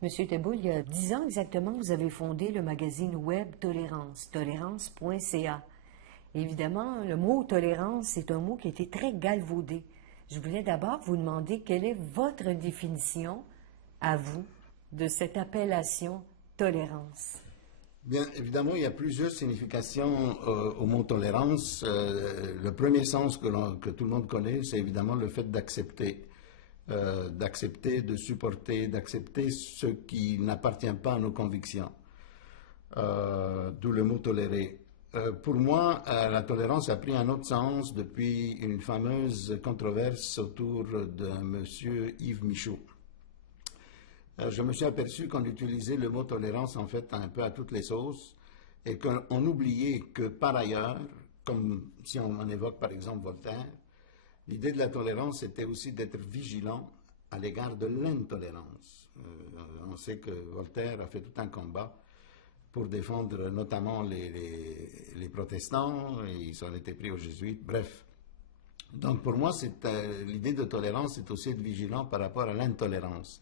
Monsieur Teboul, il y a 10 ans exactement, vous avez fondé le magazine web Tolérance, tolérance.ca. Évidemment, le mot tolérance, c'est un mot qui a été très galvaudé. Je voulais d'abord vous demander quelle est votre définition, à vous, de cette appellation tolérance. Bien, évidemment, il y a plusieurs significations au mot tolérance. Le premier sens que tout le monde connaît, c'est évidemment le fait d'accepter. D'accepter, de supporter, d'accepter ce qui n'appartient pas à nos convictions. D'où le mot tolérer. Pour moi, la tolérance a pris un autre sens depuis une fameuse controverse autour de monsieur Yves Michaud. Je me suis aperçu qu'on utilisait le mot tolérance en fait un peu à toutes les sauces et qu'on oubliait que par ailleurs, comme si on en évoque par exemple Voltaire, l'idée de la tolérance était aussi d'être vigilant à l'égard de l'intolérance. On sait que Voltaire a fait tout un combat pour défendre notamment les protestants, et ils ont été pris aux jésuites, bref. Donc pour moi, l'idée de tolérance, c'est aussi être vigilant par rapport à l'intolérance.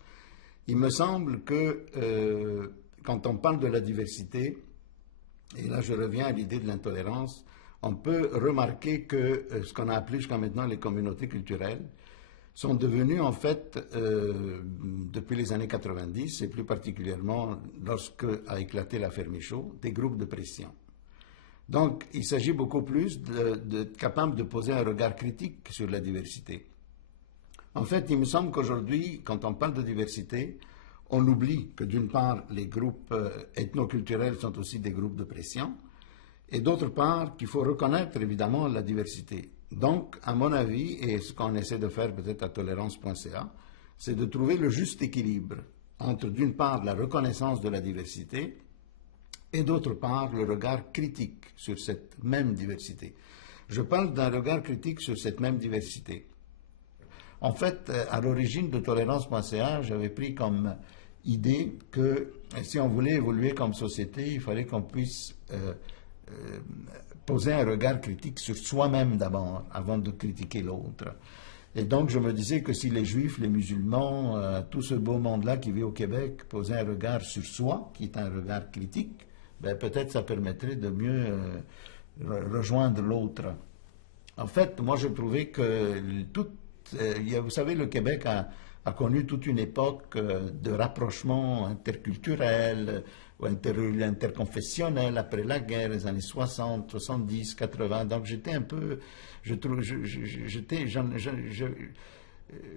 Il me semble que quand on parle de la diversité, et là je reviens à l'idée de l'intolérance, on peut remarquer que ce qu'on a appelé jusqu'à maintenant les communautés culturelles sont devenues en fait, depuis les années 90, et plus particulièrement lorsque a éclaté l'affaire Michaud, des groupes de pression. Donc il s'agit beaucoup plus d'être capable de poser un regard critique sur la diversité. En fait, il me semble qu'aujourd'hui, quand on parle de diversité, on oublie que d'une part, les groupes ethnoculturels sont aussi des groupes de pression, et d'autre part, qu'il faut reconnaître évidemment la diversité. Donc, à mon avis, et ce qu'on essaie de faire peut-être à tolérance.ca, c'est de trouver le juste équilibre entre d'une part la reconnaissance de la diversité et d'autre part le regard critique sur cette même diversité. Je parle d'un regard critique sur cette même diversité. En fait, à l'origine de tolérance.ca, j'avais pris comme idée que si on voulait évoluer comme société, il fallait qu'on puisse poser un regard critique sur soi-même d'abord, avant de critiquer l'autre. Et donc je me disais que si les juifs, les musulmans, tout ce beau monde-là qui vit au Québec posait un regard sur soi, qui est un regard critique, ben peut-être ça permettrait de mieux rejoindre l'autre. En fait, moi je trouvais que vous savez, le Québec a connu toute une époque de rapprochement interculturel ou interconfessionnel après la guerre, les années 60, 70, 80. Donc j'étais un peu,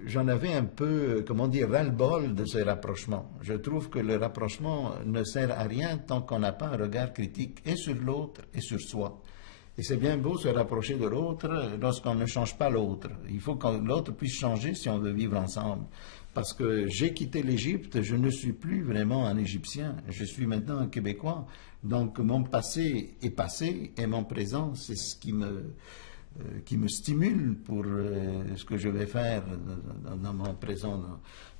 j'en avais un peu, comment dire, ras-le-bol de ces rapprochements. Je trouve que le rapprochement ne sert à rien tant qu'on n'a pas un regard critique et sur l'autre et sur soi. Et c'est bien beau se rapprocher de l'autre lorsqu'on ne change pas l'autre. Il faut que l'autre puisse changer si on veut vivre ensemble. Parce que j'ai quitté l'Égypte, je ne suis plus vraiment un Égyptien, je suis maintenant un Québécois. Donc mon passé est passé et mon présent, c'est ce qui me stimule pour ce que je vais faire dans mon présent.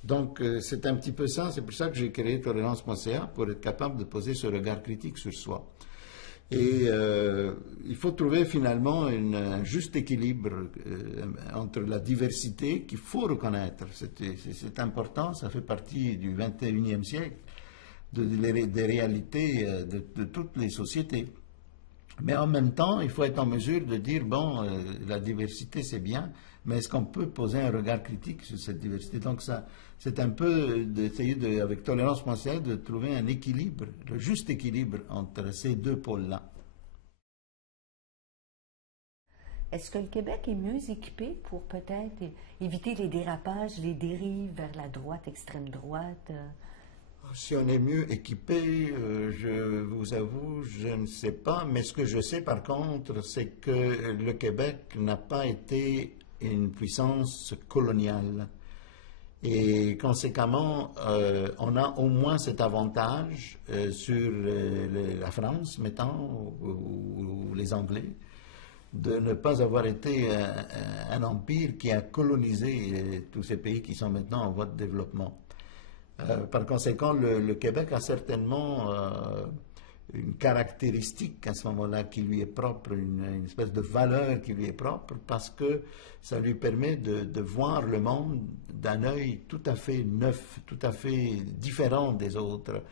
Donc c'est un petit peu ça, c'est pour ça que j'ai créé tolérance.ca, pour être capable de poser ce regard critique sur soi. Et il faut trouver finalement un juste équilibre entre la diversité qu'il faut reconnaître. C'est important, ça fait partie du XXIe siècle, des réalités de toutes les sociétés. Mais en même temps, il faut être en mesure de dire, bon, la diversité c'est bien, mais est-ce qu'on peut poser un regard critique sur cette diversité? Donc ça, c'est un peu d'essayer, avec tolérance.ca, de trouver un équilibre, le juste équilibre entre ces deux pôles-là. Est-ce que le Québec est mieux équipé pour peut-être éviter les dérapages, les dérives vers la droite, extrême droite? Si on est mieux équipé, je vous avoue, je ne sais pas, mais ce que je sais par contre, c'est que le Québec n'a pas été une puissance coloniale. Et conséquemment, on a au moins cet avantage sur la France, mettons, ou les Anglais, de ne pas avoir été un empire qui a colonisé tous ces pays qui sont maintenant en voie de développement. Par conséquent, le Québec a certainement une caractéristique à ce moment-là qui lui est propre, une espèce de valeur qui lui est propre, parce que ça lui permet de voir le monde d'un œil tout à fait neuf, tout à fait différent des autres.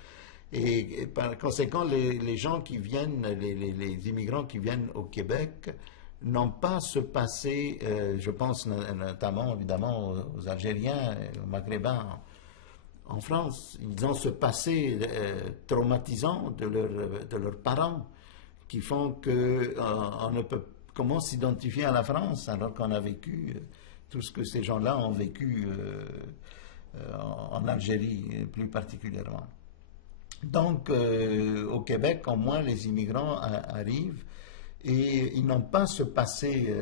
Et par conséquent, les gens qui viennent, les immigrants qui viennent au Québec, n'ont pas ce passé, je pense notamment évidemment aux Algériens, aux Maghrébins en France, ils ont ce passé traumatisant de leurs parents qui font que on ne peut comment s'identifier à la France alors qu'on a vécu tout ce que ces gens-là ont vécu en Algérie plus particulièrement. Donc au Québec, au moins, les immigrants arrivent et ils n'ont pas ce passé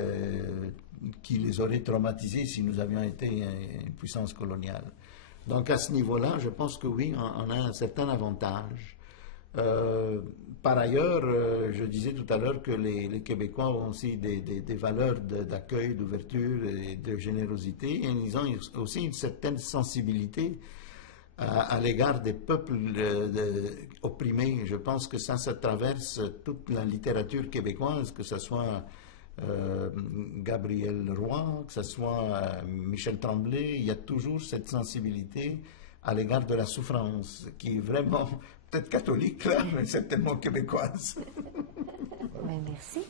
qui les aurait traumatisés si nous avions été une puissance coloniale. Donc à ce niveau-là, je pense que oui, on a un certain avantage. Par ailleurs, je disais tout à l'heure que les Québécois ont aussi des valeurs d'accueil, d'ouverture et de générosité, et ils ont aussi une certaine sensibilité à l'égard des peuples opprimés. Je pense que ça traverse toute la littérature québécoise, que ce soit Gabriel Roy, que ce soit Michel Tremblay, il y a toujours cette sensibilité à l'égard de la souffrance, qui est vraiment peut-être catholique, là, mais certainement québécoise. Ben, merci.